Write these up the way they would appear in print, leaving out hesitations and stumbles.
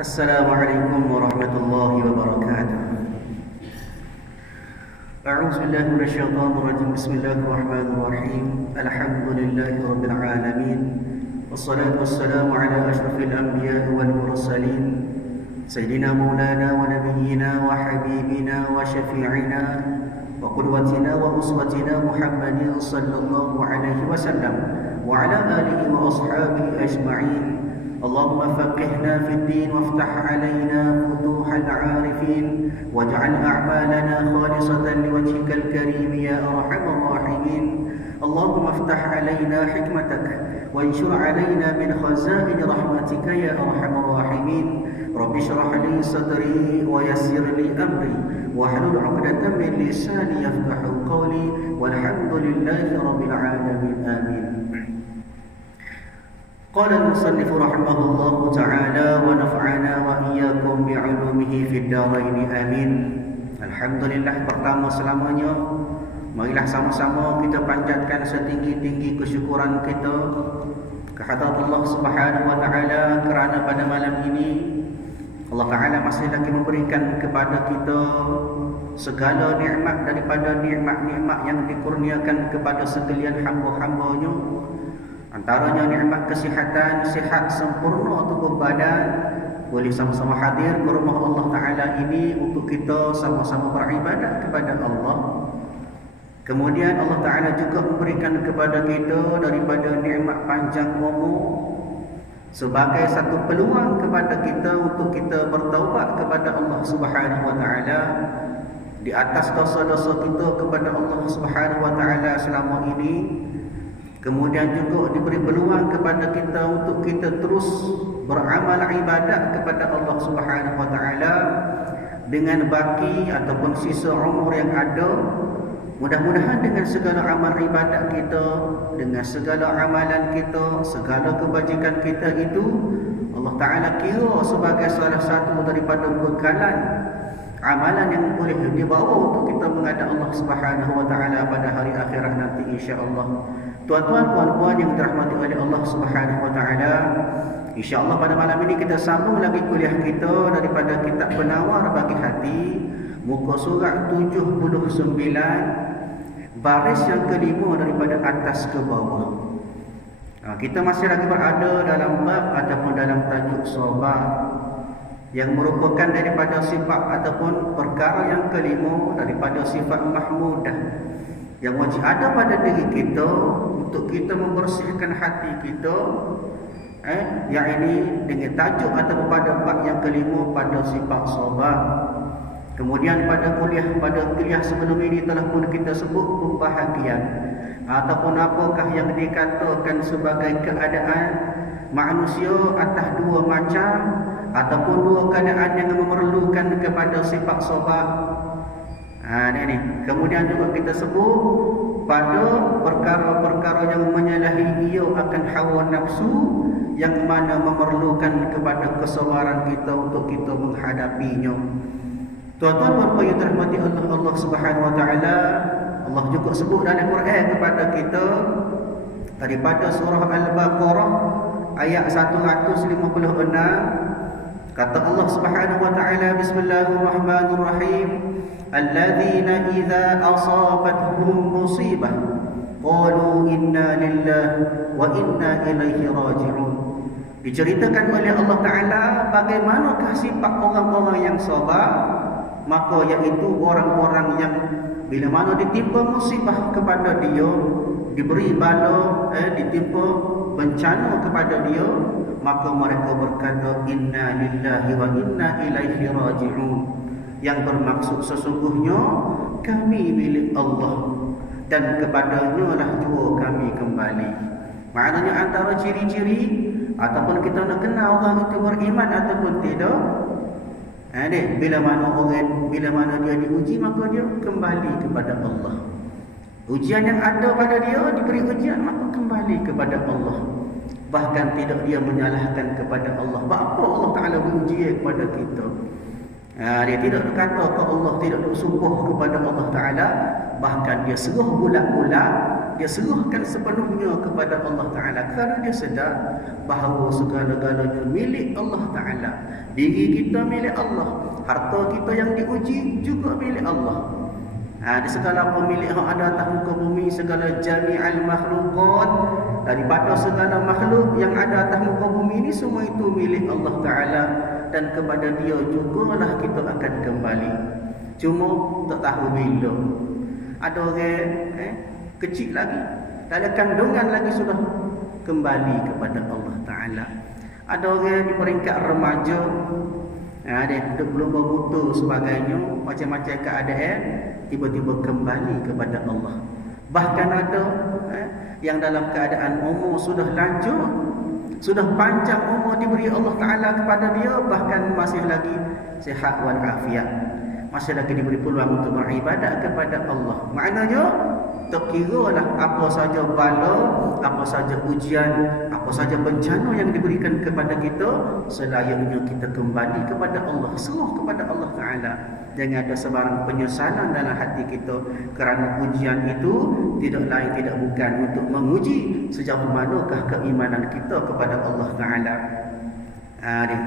Assalamualaikum warahmatullahi wabarakatuh. A'udzu billahi minasyaitonir rajim. Bismillahirrahmanirrahim. Alhamdulillahi rabbil alamin. Wassalatu wassalamu ala asyrafil anbiya'i wal mursalin. Sayyidina maulana wa nabiyyina wa habibina wa syafi'ina wa qudwatina wa uswatina Muhammadin sallallahu alaihi wasallam wa ala alihi wa ashabihi ajma'in. اللهم فقهنا في الدين وافتح علينا فتوح العارفين واجعل أعمالنا خالصة لوجهك الكريم يا أرحم الراحمين. اللهم افتح علينا حكمتك وانشر علينا من خزائن رحمتك يا أرحم الراحمين. رب اشرح لي صدري ويسر لي أمري واحلل عقدة من لساني يفقه قولي والحمد لله رب العالمين آمين. قال المصنف رحمه الله تعالى ونفعنا وإياكم بعلومه في الدارين آمين. Alhamdulillah, pertama selamanya marilah sama-sama kita panjatkan setinggi-tinggi kesyukuran kita kehadrat Allah Subhanahu wa taala kerana pada malam ini Allah Taala masih lagi memberikan kepada kita segala nikmat daripada nikmat-nikmat yang dikurniakan kepada sekalian hamba-hambanya. Antaranya nikmat kesihatan, sihat sempurna tubuh badan, boleh sama-sama hadir ke rumah Allah Ta'ala ini untuk kita sama-sama beribadat kepada Allah. Kemudian Allah Ta'ala juga memberikan kepada kita daripada nikmat panjang umur sebagai satu peluang kepada kita untuk kita bertaubat kepada Allah Subhanahu wa Ta'ala di atas dosa-dosa kita kepada Allah Subhanahu wa Ta'ala selama ini. Kemudian juga diberi peluang kepada kita untuk kita terus beramal ibadat kepada Allah Subhanahu wa taala dengan baki ataupun sisa umur yang ada. Mudah-mudahan dengan segala amal ibadat kita, dengan segala amalan kita, segala kebajikan kita itu Allah Taala kira sebagai salah satu daripada bekalan amalan yang boleh dibawa untuk kita menghadap Allah Subhanahu wa taala pada hari akhirat nanti insya-Allah. Tuan-tuan, puan-puan yang dirahmati oleh Allah Subhanahu wa taala, insya-Allah pada malam ini kita sambung lagi kuliah kita daripada kitab Penawar Bagi Hati, muka surat 79, baris yang kelima daripada atas ke bawah. Kita masih lagi berada dalam bab ataupun dalam tajuk sabar yang merupakan daripada sifat ataupun perkara yang kelima daripada sifat mahmudah yang wajib ada pada diri kita untuk kita membersihkan hati kita, yang ini dengan tajuk atau pada bab yang kelima pada sifat sabar. Kemudian pada kuliah sebelum ini telah pun kita sebut pembahagian ataupun apakah yang dikatakan sebagai keadaan manusia atas dua macam ataupun dua keadaan yang memerlukan kepada sifat sabar. Ini. Kemudian juga kita sebut pada perkara-perkara yang menyalahi ia akan hawa nafsu yang mana memerlukan kepada kesabaran kita untuk kita menghadapinya. Tuan-tuan dan puan yang dirahmati Allah Subhanahu wa taala, Allah juga sebut dalam Quran kepada kita daripada surah Al-Baqarah ayat 156. Kata Allah Subhanahu wa taala, bismillahirrahmanirrahim, alladzina idza asabatuhum musibah qalu inna lillahi wa inna ilaihi raji'un. Diceritakan oleh Allah Taala bagaimanakah sifat orang-orang yang sabar, maka iaitu orang-orang yang bila mana ditimpa musibah kepada dia, diberi bala, ditimpa bencana kepada dia, maka mereka berkata inna lillahi wa inna ilaihi raji'un, yang bermaksud sesungguhnya kami milik Allah dan kepadanya lah jua kami kembali. Maknanya antara ciri-ciri ataupun kita nak kenal orang itu beriman ataupun tidak, bila mana dia diuji maka dia kembali kepada Allah. Ujian yang ada pada dia, diberi ujian maka kembali kepada Allah. Bahkan tidak dia menyalahkan kepada Allah. Apa Allah Ta'ala beruji kepada kita? Dia tidak berkata ke Allah, tidak bersumpah kepada Allah Ta'ala. Bahkan dia seruh bulat-bulat dia serahkan sepenuhnya kepada Allah Ta'ala, kerana dia sedar bahawa segala-galanya milik Allah Ta'ala. Diri kita milik Allah, harta kita yang diuji juga milik Allah. Di segala pemilik yang ada atas muka bumi, segala jami'al makhluqat, daripada segala makhluk yang ada atas muka bumi ini, semua itu milik Allah Ta'ala, dan kepada dia jugalah kita akan kembali. Cuma tak tahu bila. Ada orang kecil lagi, dalam kandungan lagi sudah kembali kepada Allah Ta'ala. Ada orang di peringkat remaja, dia hidup belum berbutuh sebagainya, macam-macam keadaan, tiba-tiba kembali kepada Allah. Bahkan ada yang dalam keadaan umur sudah lanjut, sudah panjang umur diberi Allah Ta'ala kepada dia, bahkan masih lagi sihat wal afiat, masih lagi diberi peluang untuk beribadat kepada Allah. Maknanya tak kiralah apa saja bala, apa saja ujian, apa saja bencana yang diberikan kepada kita, selayaknya kita kembali kepada Allah, serah kepada Allah Ta'ala. Jangan ada sebarang penyesalan dalam hati kita, kerana ujian itu tidak lain tidak bukan untuk menguji sejauh manakah keimanan kita kepada Allah Ta'ala.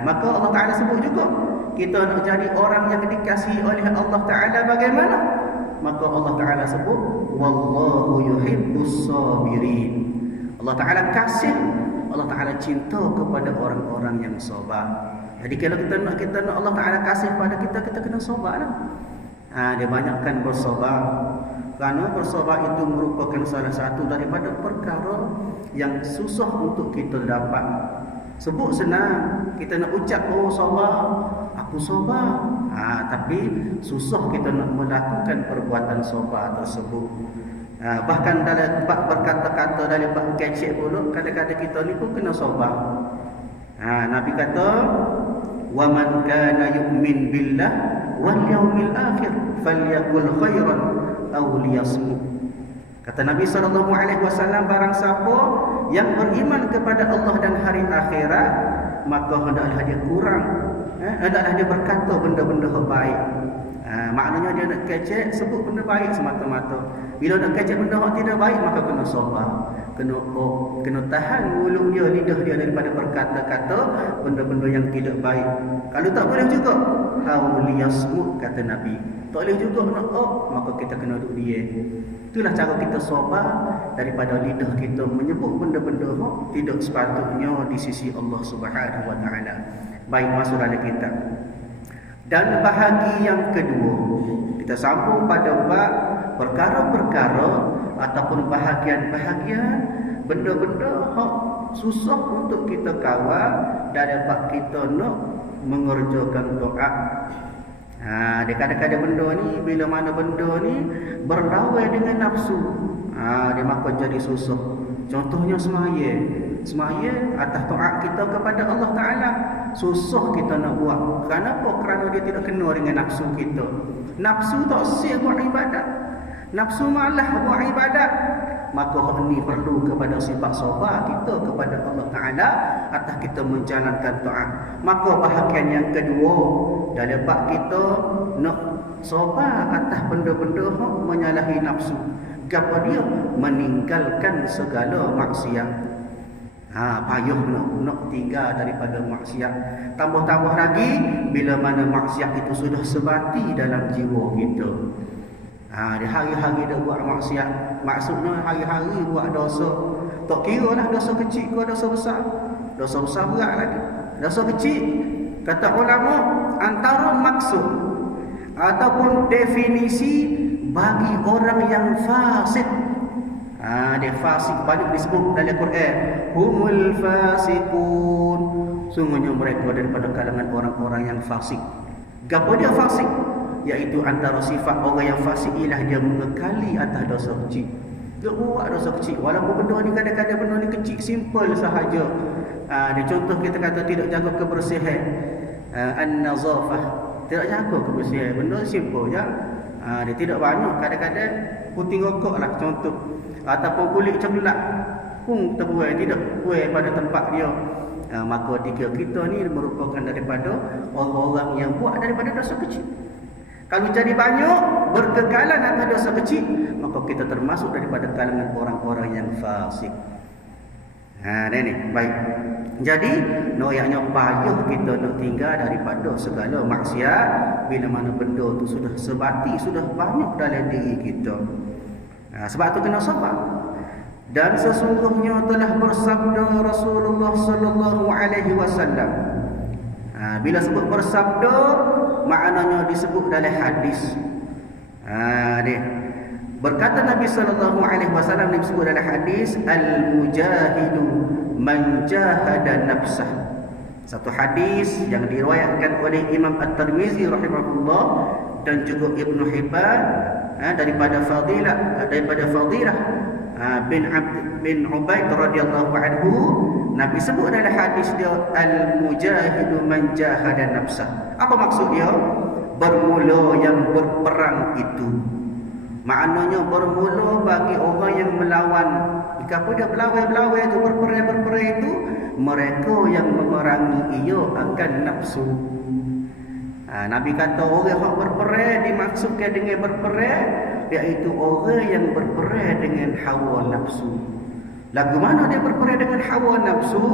Maka Allah Ta'ala sebut juga, kita nak jadi orang yang dikasihi oleh Allah Ta'ala bagaimana? Maka Allah Ta'ala sebut, wallahu yuhibbus sabirin. Allah Ta'ala kasih, Allah Ta'ala cinta kepada orang-orang yang sabar. Jadi kalau kita nak Allah Ta'ala kasih pada kita, kita kena sabar lah. Dia banyakkan bersabar, kerana bersabar itu merupakan salah satu daripada perkara yang susah untuk kita dapat. Sebut senang, kita nak ucap, oh sabar, aku sabar, tapi susah kita nak melakukan perbuatan sabar tersebut. Bahkan dalam bab berkata-kata, dalam bab kecek pula, kadang-kadang kita ni pun kena sabar. Nabi kata, wa man kana yu'min billah wal yawmil akhir falyakul khairan aw liyasmut. Kata Nabi SAW, barang siapa yang beriman kepada Allah dan hari akhirat, maka hendaklah dia kurang, hendaklah dia berkata benda-benda baik. Maknanya dia nak kecek, sebut benda baik semata-mata. Bila nak kecek benda yang tidak baik, maka kena sabar, kena tahan mulut dia, lidah dia daripada berkata-kata benda-benda yang tidak baik. Kalau tak boleh juga, awliyasmut, kata Nabi, tak boleh juga nak maka kita kena duduk diam. Itulah cara kita sabar daripada lidah kita menyebut benda-benda yang tidak sepatutnya di sisi Allah Subhanahu Wa Taala. Baik, masuk dalam kitab. Dan bahagi yang kedua, kita sambung pada bab perkara-perkara ataupun bahagian-bahagian benda-benda yang susah untuk kita kawal dalam bab kita nak mengerjakan doa. Dia kadang-kadang benda ni, bila mana benda ni berlawan dengan nafsu, dia maka jadi susah. Contohnya semaya atas taat kita kepada Allah Ta'ala, susah kita nak buat. Kenapa? Kerana dia tidak kena dengan nafsu kita. Nafsu tak siap buat ibadat, nafsu malah buat ibadat. Maka ini perlu kepada sifat sabar kita kepada Allah Ta'ala atas kita menjalankan taat. Maka bahagian yang kedua dalam bab kita nak sabar atas benda-benda yang menyalahi nafsu. Gapo dia? Meninggalkan segala maksiat. Payah nak tinggal daripada maksiat. Tambah-tambah lagi bila mana maksiat itu sudah sebati dalam jiwa kita. Dia hari-hari dia buat maksiat, maksudnya hari-hari buat dosa. Tak kira lah dosa kecil ke dosa besar. Dosa besar berat lagi, dosa kecil, kata ulama, antara maksud ataupun definisi bagi orang yang fasik. Dia fasik banyak disebut dalam Quran, humul fasikun. Sungguhnya mereka daripada kalangan orang-orang yang fasik. Gapo dia fasik? Iaitu antara sifat orang yang fasik ialah dia mengekali atas dosa kecil. Dia buat dosa kecil, walaupun benda ni kadang-kadang benda ni kecil, simple sahaja. Dia contoh kita kata tidak jaga kebersihan, an-nazafah, tidak jaga kebersihan, benda simple je. Dia tidak banyak, kadang-kadang puting rokok lah contoh, ataupun kulit coklat pun terbuai, tidak buai pada tempat dia. Maka tiga kita ni merupakan daripada orang-orang yang buat daripada dosa kecil. Kalau jadi banyak berkekalan atas dosa kecil, maka kita termasuk daripada kalangan orang-orang yang fasik. Ni baik. Jadi noyaknya payah kita nak tinggal daripada segala maksiat bila mana benda tu sudah sebati, sudah banyak dalam diri kita. Sebab tu kena sabar. Dan sesungguhnya telah bersabda Rasulullah sallallahu alaihi wasallam. Bila sebut bersabda, maknanya disebut dalam hadis. Berkata Nabi sallallahu alaihi wasallam disebut dalam hadis, al-mujahidu man jahada nafsah. Satu hadis yang diriwayatkan oleh Imam At-Tirmizi rahimahullah dan juga Ibnu Hibban daripada Fadilah bin Ubaid radhiyallahu anhu. Nabi sebut dalam hadis dia, al-mujahidu man jahada nafsah. Apa maksud dia? Bermula yang berperang itu. Maknanya bermula bagi orang yang melawan. Jika dia berlawan itu, berperang itu, mereka yang memerangi ia akan nafsu. Nabi kata orang yang berperang dimaksudkan dengan berperang, iaitu orang yang berperang dengan hawa nafsu. Lagu mana dia berperang dengan hawa nafsu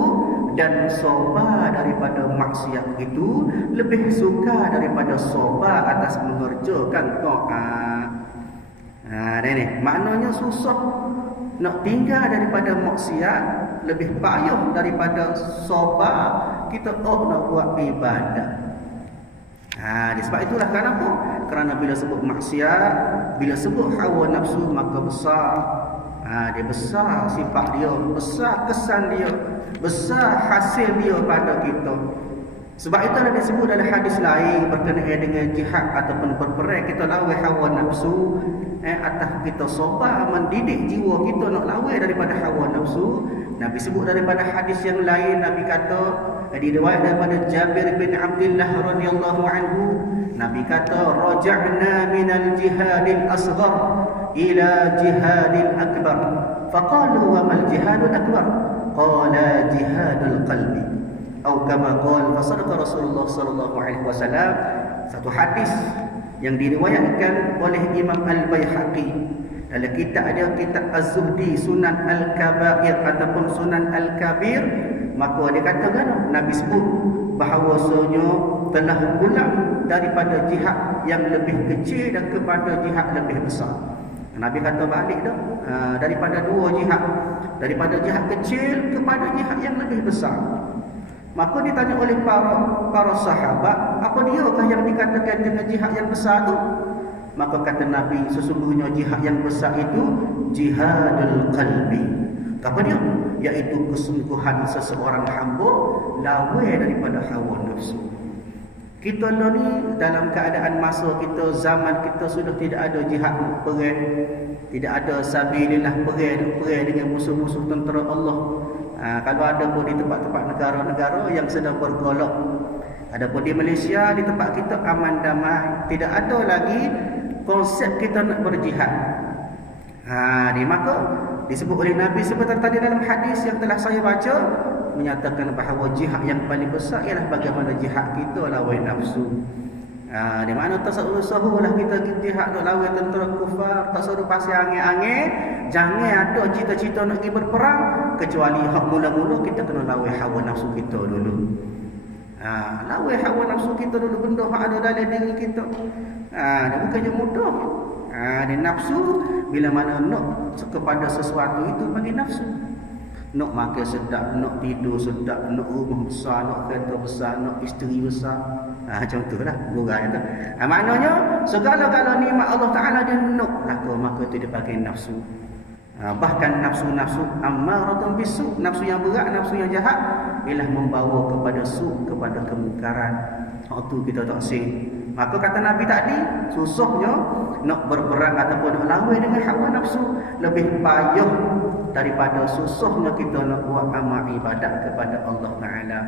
dan soba daripada maksiat itu lebih suka daripada soba atas mengerjakan taat. Ini maknanya susah nak tinggal daripada maksiat, lebih payah daripada soba kita nak buat ibadah. Sebab itulah kenapa? Kerana bila sebut maksiat, bila sebut hawa nafsu, maka besar. Dia besar sifat dia, besar kesan dia, besar hasil dia pada kita. Sebab itulah disebut dalam hadis lain berkenaan dengan jihad ataupun berperang kita lawan hawa nafsu, atas kita sabar mendidik jiwa kita nak lawan daripada hawa nafsu. Nabi sebut daripada hadis yang lain, Nabi kata, diriwayat daripada Jabir bin Abdullah radhiyallahu anhu, Nabi kata, raja'na minal jihadil asghar ila jihadil akbar. Faqalu wa mal jihadul akbar? Qala jihadul qalbi. Atau kama qala fasadaqa Rasulullah sallallahu alaihi wasallam. Satu hadis yang diriwayatkan oleh Imam Al-Baihaqi dalam kitab Az-Zuhdi, Sunan Al-Kabair ataupun Sunan Al-Kabir. Maka dia katakan, Nabi sebut bahawasanya telah pulang daripada jihad yang lebih kecil dan kepada jihad lebih besar. Nabi kata balik dah, daripada dua jihad, daripada jihad kecil kepada jihad yang lebih besar. Maka ditanya oleh para sahabat, apa diakah yang dikatakan dengan jihad yang besar itu? Maka kata Nabi, sesungguhnya jihad yang besar itu jihadul qalbi. Apa dia? Iaitu kesungguhan seseorang hamba lawan daripada hawa nafsu. Kita ni dalam keadaan masa kita, zaman kita sudah tidak ada jihad perang, tidak ada sabilillah perang dengan musuh-musuh tentera Allah. Kalau ada pun di tempat-tempat negara-negara yang sedang bergolak. Ada pun di Malaysia, di tempat kita aman damai, tidak ada lagi konsep kita nak berjihad. Maka disebut oleh Nabi sebentar tadi dalam hadis yang telah saya baca, menyatakan bahawa jihad yang paling besar ialah bagaimana jihad kita lawan nafsu. Di mana tak sahulah kita jihad nak lawan tentera kufar, tak suruh pasal angin-angin. Jangan ada cita-cita nak pergi berperang, kecuali hak mula-mula kita kena lawan hawa nafsu kita dulu. Lawan hawa nafsu kita dulu, benda hak ada dalam diri kita. Dia bukannya mudah. Dia nafsu, bila mana nak kepada sesuatu itu bagi nafsu. Nak makan sedap, nak tidur sedap, nak rumah besar, nak kereta besar, nak isteri besar. Contohlah gurau itu. Maknanya segala-gala nikmat Allah Taala dia nak laku, maka itu dia pakai nafsu. Bahkan nafsu-nafsu ammaratun bisu, nafsu yang berat, nafsu yang jahat, ialah membawa kepada su, kepada kemungkaran. Waktu kita tak sih. Maka kata Nabi tadi, susahnya nak berperang ataupun nak lawan dengan hawa nafsu lebih payah daripada susahnya kita nak buat amal ibadat kepada Allah Taala.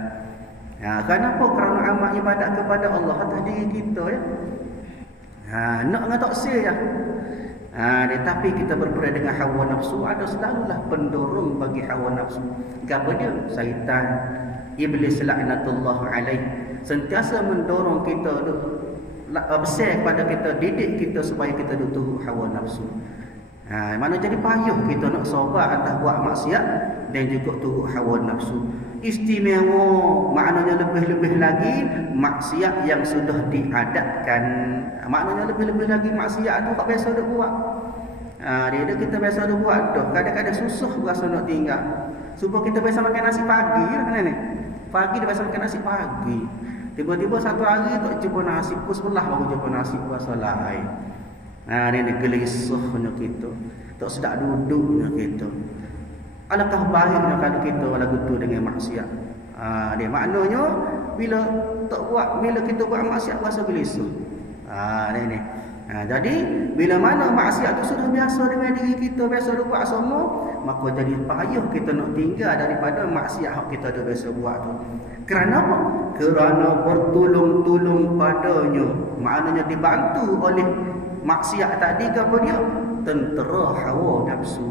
Kenapa? Kerana amal ibadat kepada Allah atas diri kita ya. Nak dengan tak sih ya. Tetapi kita berperang dengan hawa nafsu, ada selalulah pendorong bagi hawa nafsu. Apa dia? Syaitan, iblis laknatullah alaih, sentiasa mendorong kita besar kepada kita, didik kita supaya kita duduk hawa nafsu. Mana jadi payuh kita nak sabar atas buat maksiat dan juga turut hawa nafsu. Istimewa maknanya lebih-lebih lagi maksiat yang sudah diadatkan. Maknanya lebih-lebih lagi maksiat tu tak biasa dak buat. Dia kita biasa dak buat dah. Kadang-kadang susah rasa nak tinggal. Supaya kita biasa makan nasi pagi kan ni. Pagi dia biasa makan nasi pagi. Tiba-tiba satu hari tak jumpa nasi, pukul 11 baru jumpa nasi puasa lain. Ni gelisahnya kita. Tak sedap duduknya kita. Alangkah baiknya kalau kita lagu tu dengan maksiat. Dia maknanya bila tak buat, bila kita buat maksiat rasa gelisah. Ni. Jadi bila mana maksiat tu sudah biasa dengan diri kita, biasa buat semua, maka jadi payah kita nak tinggal daripada maksiat yang kita dah biasa buat tu. Kerana apa? Kerana bertolong-tolong padanya. Maknanya dibantu oleh maksiat tadi ke apa dia? Tentera hawa nafsu.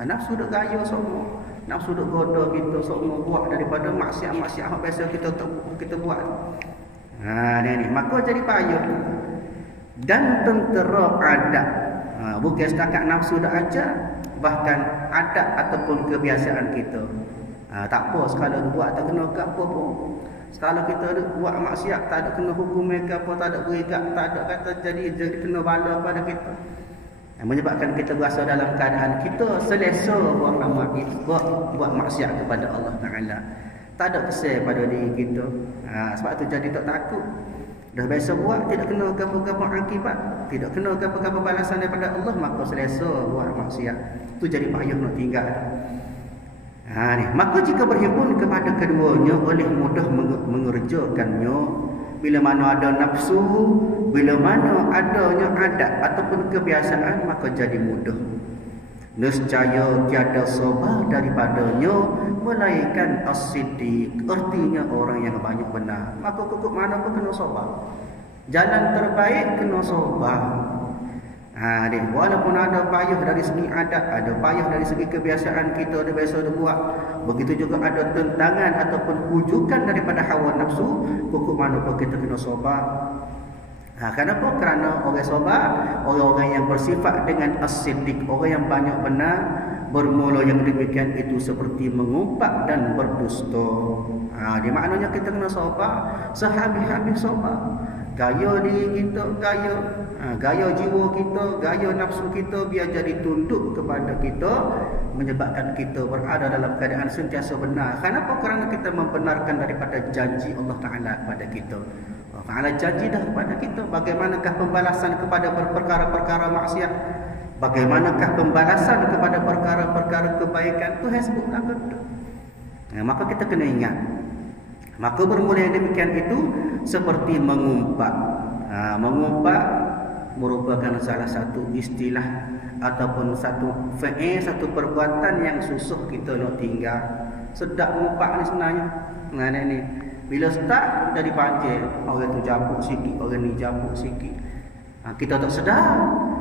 Nafsu duk gaya semua. Nafsu duk goda kita semua buat daripada maksiat-maksiat yang biasa kita buat. Ni. Maka jadi payah. Dan tentera adat. Bukan setakat nafsu dak ajar, bahkan adat ataupun kebiasaan kita. Tak apa sekala buat tak kena ke apa pun. Sekala kita buat maksiat tak ada kena hukum mereka apa, tak ada berikat, tak ada kata jadi kena bala pada kita. Menyebabkan kita berasa dalam keadaan kita selesa buat maksiat kepada Allah Taala. Tak ada kesal pada diri kita. Sebab tu jadi tak takut. Dah biasa buat, tidak kena apa-apa akibat, tidak kena apa-apa balasan daripada Allah, maka selesa buat maksiat. Tu jadi payah nak tinggal. Ni. Maka jika berhimpun kepada keduanya oleh mudah mengerjakannya, bila mana ada nafsu, bila mana adanya adat ataupun kebiasaan, maka jadi mudah. Nescaya tiada sabar daripadanya melainkan as-siddiq, artinya orang yang banyak benar. Maka kukuk mana pun kena sabar. Jalan terbaik kena sabar. Walaupun ada payah dari segi adat, ada payah dari segi kebiasaan kita ada biasa ada buat, begitu juga ada tentangan ataupun pujukan daripada hawa nafsu, kukuk mana pun kita kena sabar. Kenapa? Kerana orang sabar, orang-orang yang bersifat dengan as-siddiq, orang yang banyak benar, bermula yang demikian itu seperti mengumpat dan berdusta. Dia maknanya kita kena sabar, sehabis-habis sabar. Gaya diri kita, gaya jiwa kita, gaya nafsu kita biar jadi tunduk kepada kita, menyebabkan kita berada dalam keadaan sentiasa benar. Kenapa? Kerana kita membenarkan daripada janji Allah Ta'ala kepada kita. Allah Ta'ala janji dah kepada kita. Bagaimanakah pembalasan kepada perkara-perkara maksiat? Bagaimanakah pembalasan kepada perkara-perkara kebaikan? Tu yang sebutlah betul. Maka kita kena ingat. Maka bermula demikian itu seperti mengumpat. Mengumpat merupakan salah satu istilah ataupun satu fi'il, satu perbuatan yang susah kita nak tinggal. Sedap mengumpat ni sebenarnya. Ni. Bila start jadi panjang, orang tu jabuk sikit, orang ni jabuk sikit. Kita tak sedar.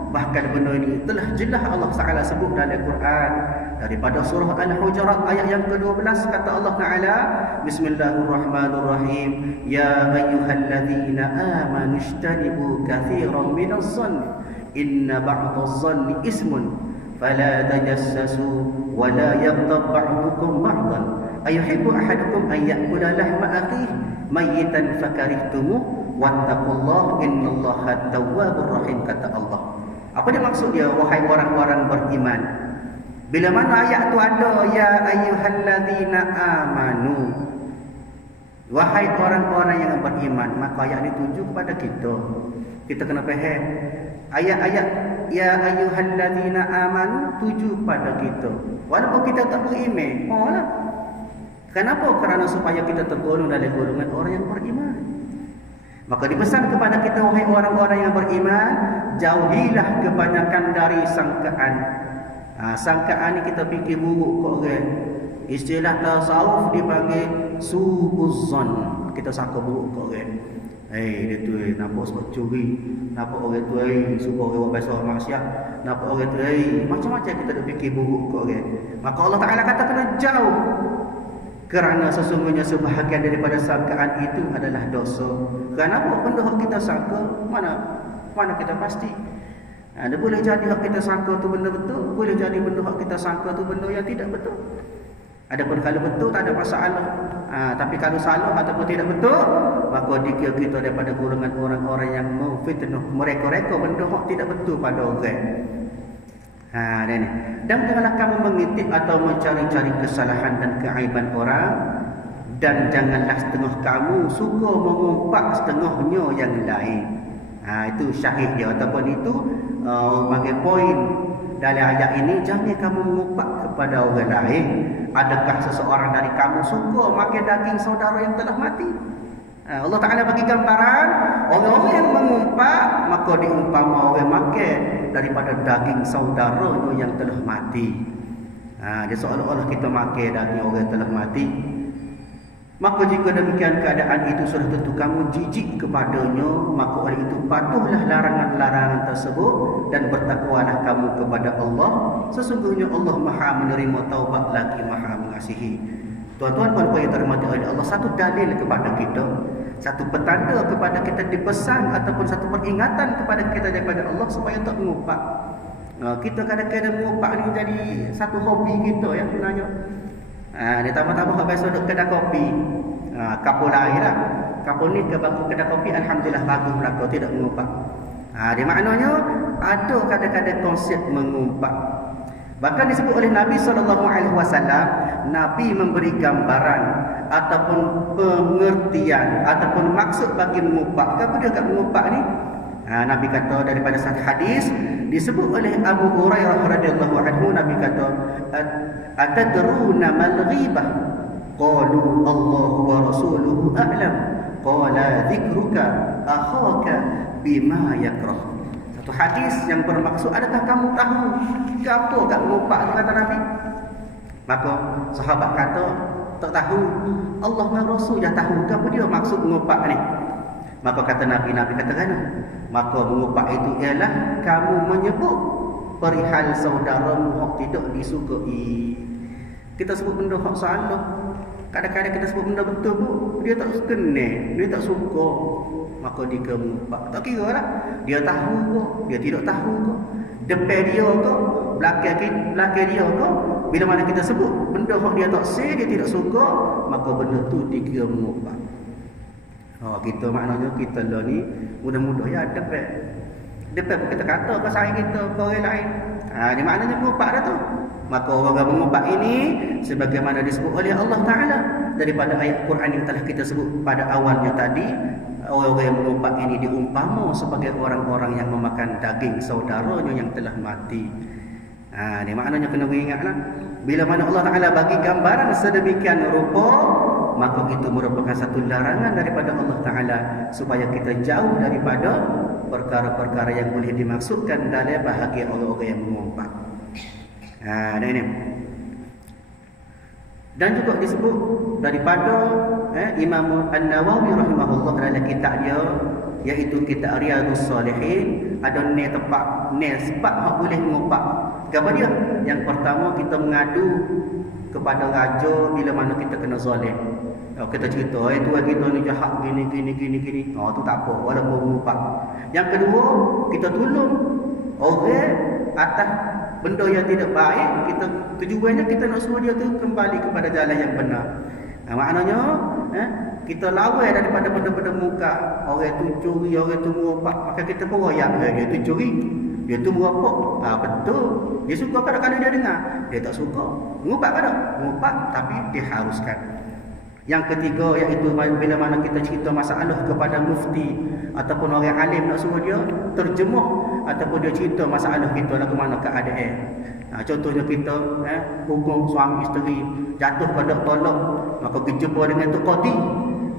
Bahkan benda ini telah jelas Allah Ta'ala sebut dalam Quran. Daripada surah Al-Hujurat ayat yang ke-12 kata Allah Ta'ala, Bismillahirrahmanirrahim, Ya ayyuhalladzina amanu ijtanibu katsiran minadh-dhanni inna ba'dadh-dhanni ismun fala tajassasu wa la yaghtab ba'dukum ba'dan ayuhibbu ahadukum an ya'kula lahma akhihi mayyitan fakarihtumuh wattaqullaha innallaha tawwabur rahim, kata Allah. Apa dia maksud dia? Wahai orang-orang beriman. Bila mana ayat tu ada, ya ayyuhalladzina amanu, wahai orang-orang yang beriman, maka ayat ini tuju kepada kita. Kita kena faham. Ayat-ayat ya ayyuhalladzina amanu tuju kepada kita. Walaupun kita tak beriman. Kenapa? Kerana supaya kita tergolong dalam golongan orang yang beriman. Maka dipesan kepada kita, wahai orang-orang yang beriman, jauhilah kebanyakan dari sangkaan. Sangkaan ni kita fikir buruk ke orang. Istilah tasawuf dipanggil su'uzzan. Kita sangka buruk ke orang. Dia tu nampak sebab curi, nampak orang tu suka orang buat biasa maksiat, nampak orang tu macam-macam kita dah fikir buruk ke orang. Maka Allah Ta'ala kata kena jauh. Kerana sesungguhnya sebahagian daripada sangkaan itu adalah dosa. Kenapa benda hak kita sangka? Mana kita pasti. Ada boleh jadi hak kita sangka tu benda betul, boleh jadi benda hak kita sangka tu benda yang tidak betul. Adapun kalau betul tak ada masalah. Tapi kalau salah ataupun tidak betul, maka dikira kita daripada golongan orang-orang yang memfitnah mereka-reka benda hak tidak betul pada orang. Dan janganlah kamu mengintip atau mencari-cari kesalahan dan keaiban orang, dan janganlah setengah kamu suka mengumpat setengahnya yang lain. Itu syahid dia ataupun itu bagi poin dalam ayat ini. Jangan kamu mengumpat kepada orang lain, adakah seseorang dari kamu suka makan daging saudara yang telah mati? Allah Ta'ala bagi gambaran orang-orang yang mengumpat, maka diumpama orang makan daripada daging saudaranya yang telah mati. Dia seolah-olah kita makan daging orang yang telah mati. Maka jika demikian keadaan itu sudah tentu kamu jijik kepadanya, maka oleh itu patuhlah larangan-larangan tersebut dan bertakwalah kamu kepada Allah. Sesungguhnya Allah Maha menerima taubat lagi Maha mengasihi. Tuan-tuan dan puan yang terhormati oleh Allah, satu dalil kepada kita, satu petanda kepada kita dipesan ataupun satu peringatan kepada kita daripada Allah supaya tak mengumpat. Kita kadang-kadang mengumpat ni jadi satu hobi kita yang sebenarnya. Dia tambah-tambah biasa duduk kedai kopi. Kapul lain lah. Kapul ni ke bangku kedai kopi, alhamdulillah bagus belaka, tidak mengumpat. Dia maknanya ada kadang-kadang konsep mengumpat. Bahkan disebut oleh Nabi SAW, Nabi memberi gambaran ataupun pengertian ataupun maksud bagi mengumpat. Apa dia kat mengumpat ni? Nabi kata daripada satu hadis disebut oleh Abu Hurairah radhiyallahu anhu, Nabi kata, atadruna mal ghibah? Qalu Allahu wa rasuluhu a'lam. Qala dzikruka akhaka bima yakrah. Satu hadis yang bermaksud, adakah kamu tahu apa kat mengumpat, kata Nabi? Maka sahabat kata, tak tahu. Allah dan Rasul dah tahu apa dia maksud mengumpat ni. Maka kata Nabi kata kan, maka mengumpat itu ialah kamu menyebut perihal saudaramu hak tidak disukai. Kita sebut benda hak salah, kadang-kadang kita sebut benda betul pun dia tak kena, dia tak suka, maka dia mengumpat. Tak kira lah dia tahu ke, dia tidak tahu ke, depan dia ke, belakang dia ke. Bila mana kita sebut benda hak dia tak say, dia tidak suka, maka benda tu dikira mengumpat. Kita maknanya kita lah ni mudah-mudah ya depan pun kita kata pasal kita ke orang lain. Dia maknanya mengumpat dah tu. Maka orang mengumpat ini sebagaimana disebut oleh Allah Ta'ala daripada ayat Quran yang telah kita sebut pada awalnya tadi, orang-orang yang mengumpat ini diumpama sebagai orang-orang yang memakan daging saudaranya yang telah mati. Dia maknanya kena ingatlah, bila mana Allah Ta'ala bagi gambaran sedemikian rupa, maka itu merupakan satu larangan daripada Allah Ta'ala supaya kita jauh daripada perkara-perkara yang boleh dimaksudkan dalam bahagian orang-orang yang mengumpat. Dan juga disebut daripada Imam An-Nawawi rahimahullah dalam kitab dia, iaitu kitab Riyadhus Shalihin, ada sebab hak boleh mengumpat. Apa dia? Yang pertama, kita mengadu kepada raja bila mana kita kena zalim. Kita cerita, tuan kita ni jahat gini. Tu tak apa, walaupun mengumpat. Yang kedua, kita tolong orang atas benda yang tidak baik. Kita tujuannya kita nak suruh dia tu kembali kepada jalan yang benar. Maknanya kita lawan daripada benda-benda muka. Orang tu curi, orang tu mengumpat, maka kita royak dia tu curi, dia tu merampok. Betul, dia suka kadang-kadang dia dengar, dia tak suka. Mengumpat kadang mengumpat, tapi diharuskan. Yang ketiga, iaitu bila mana kita cerita masalah kepada mufti ataupun orang alim, nak suruh dia terjemah ataupun dia cerita masalah kita lagu mana keadaan. Contohnya kita hukum suami isteri jatuh pada tolak, maka kita jumpa dengan tu qadi,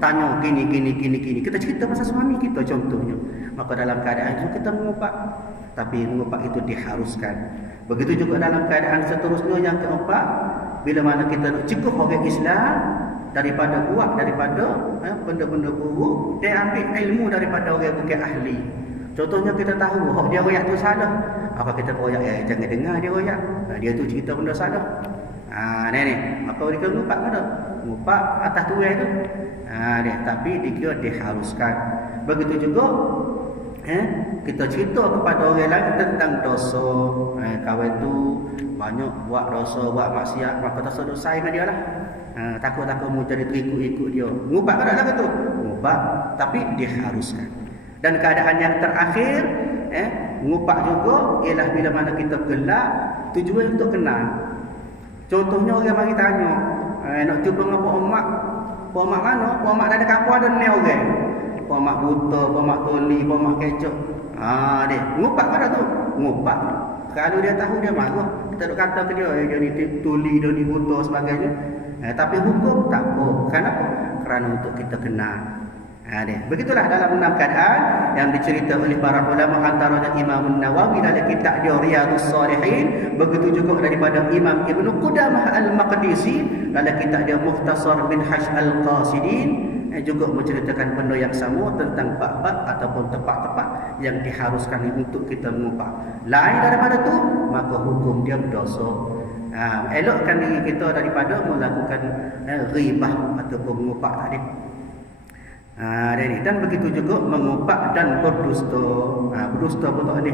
tanya gini. Kita cerita pasal suami kita contohnya, maka dalam keadaan itu kita mengumpat, tapi mengumpat itu diharuskan. Begitu juga dalam keadaan seterusnya yang keempat, bila mana kita nak cegah orang Islam daripada benda-benda buruk, dia ambil ilmu daripada orang yang bukan ahli. Contohnya kita tahu hak dia royak tu salah, apa kita royak, jangan dengar dia royak, dia tu cerita benda salah. Ni maka Kau dia ngupak kan dah. Ngupak atas tuai tu. Dia tapi dikira diharuskan. Begitu juga kita cerita kepada orang lain tentang dosa. Kawan tu banyak buat dosa, buat maksiat, maka dosa dengan dia lah. Takut-takut mu jadi terikut-ikut dia. Ngupak kan dah tu. Ngupak tapi diharuskan. Dan keadaan yang terakhir ngupak juga ialah bila mana kita gelap tujuan untuk kenal. Contohnya orang mari tanya, nak jumpa dengan Pak Mak. Pak Mak mana? Pak Mak ada kampung ada ni orang. Pak Mak buta, Pak Mak toli, Pak Mak kecok. Dia ngupak pada tu. Ngupak. Kalau dia tahu dia marah. Kita duk kata ke dia, dia ni toli, dia ni buta sebagainya. Tapi hukum tak apa. Kenapa? Kerana untuk kita kenal. Begitulah dalam 6 keadaan yang diceritakan oleh para ulama, antaranya Imam Nawawi dalam kitab dia Riyadhus Shalihin, begitu juga daripada Imam Ibnu Qudamah Al-Maqdisi dalam kitab dia Mukhtasar Minhaj Al-Qasidin, juga menceritakan benda yang sama tentang bab-bab ataupun tempat-tempat yang diharuskan untuk kita mengubah. Lain daripada tu, maka hukum dia berdosa. Elokkan diri kita daripada melakukan ghibah ataupun mengubah tadi. Dan begitu juga mengupak dan berdusta. Berdusta pun tak ada.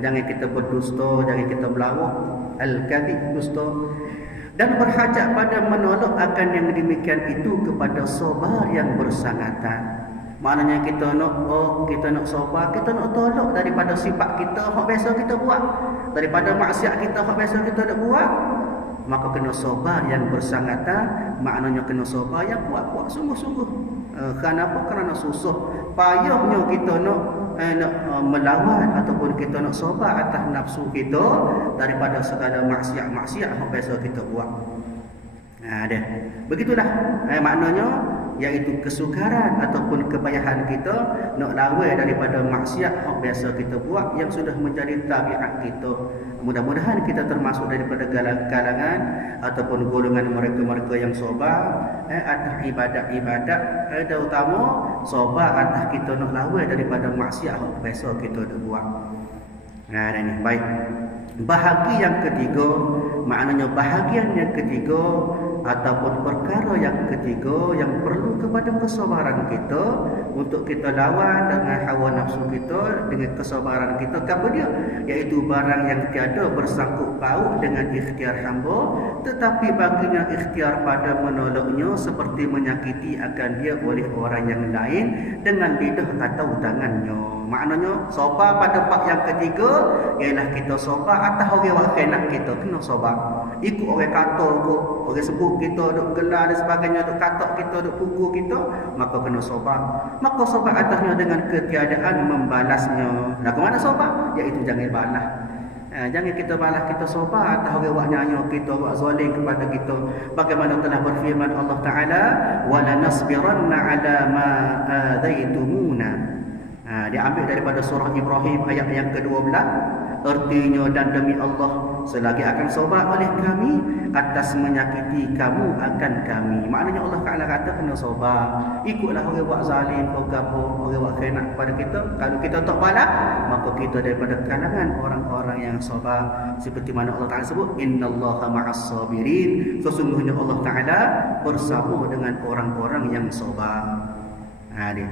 Jangan kita berdusta, jangan kita berlawak. Al-kadhib, dusta. Dan berhajat pada menolak akan yang demikian itu kepada sabar yang bersangatan. Maknanya kita nak sabar, kita nak tolak daripada sifat kita hak biasa kita buat, daripada maksiat kita hak biasa kita nak buat. Maka kena sabar yang bersangatan. Maknanya kena sabar yang kuat-kuat sungguh-sungguh. Kenapa? Kerana susah payahnya kita nak melawan ataupun kita nak sabar atas nafsu kita daripada segala maksiat-maksiat yang biasa kita buat. Begitulah maknanya, iaitu kesukaran ataupun kepayahan kita nak lawan daripada maksiat yang biasa kita buat yang sudah menjadi tabiat kita. Mudah-mudahan kita termasuk daripada kalangan ataupun golongan mereka-mereka yang sabar atas ibadat-ibadat, terutama sabar atas kita nak lawan daripada maksiat yang biasa kita buat. Ini baik. Bahagi yang ketiga, maknanya bahagian yang ketiga ataupun perkara yang ketiga yang perlu kepada kesabaran kita untuk kita lawan dengan hawa nafsu kita, dengan kesabaran kita kepada dia, iaitu barang yang tiada bersangkut paut dengan ikhtiar hamba, tetapi baginya ikhtiar pada menolaknya seperti menyakiti akan dia oleh orang yang lain dengan lidah atau tangannya. Maknanya sabar pada bab yang ketiga ialah kita sabar atas orang yang kena kita, kena sabar. Ikut orang kata kok, orang sebut kita duk gelar dan sebagainya, duk kata kita, duk pukul kita, maka kena sabar. Maka sabar atasnya dengan ketiadaan membalasnya. Lagu mana sabar? Iaitu jangan balas. Jangan kita balas, kita sabar atas orang buat nyanyi kita, buat zalim kepada kita. Bagaimana telah berfirman Allah Ta'ala, wala nasbiranna ala ma adaitumuna. Dia ambil daripada surah Ibrahim ayat yang ke-12. Artinya, dan demi Allah selagi akan sabar oleh kami atas menyakiti kamu akan kami. Maknanya Allah Ta'ala kata kena sabar. Ikutlah orang buat zalim, orang buat khianat kepada kita. Kalau kita tak balas, maka kita daripada kalangan orang-orang yang sabar. Seperti mana Allah Ta'ala sebut, innallaha ma'as sabirin. Sesungguhnya Allah Ta'ala bersama dengan orang-orang yang sabar.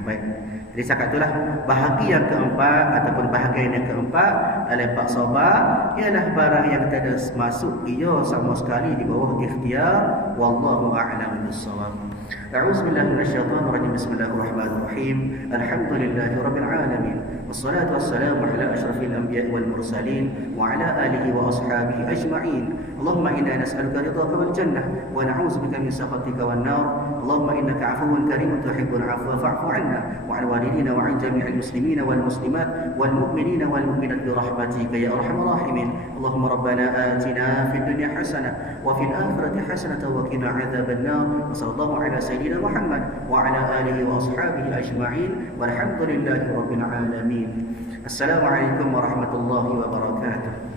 Baik. Jadi cakap itulah bahagi yang keempat ataupun bahagian yang keempat dalam bab sabar ialah barang yang tidak masuk ia sama sekali di bawah ikhtiar. Wallahu a'lam bissawab. A'udzu billahi minasyaitonir rajim. Bismillahirrahmanirrahim. Alhamdulillahirabbil alamin. Wassalatu wassalamu ala asyrafil anbiya'i wal mursalin wa ala alihi wa ashabihi ajma'in. Allahumma inna nas'aluka ridhaka wal jannah wa na'udzu bika min sakhatika wan nar. Allahumma innaka 'afuwun karimun tuhibbul 'afwa fa'fu 'anna wa 'an walidina wa 'an jami'il muslimina wal muslimat wal mu'minina wal mu'minat bi rahmatika ya arhamar rahimin. Allahumma rabbana atina fid dunya hasanah wa fil akhirati hasanah wa qina 'adzaban nar. Wa sallallahu ala sayyidina Muhammad wa ala alihi wa ashabihi ajma'in walhamdulillahi rabbil alamin. Assalamualaikum warahmatullahi wabarakatuh.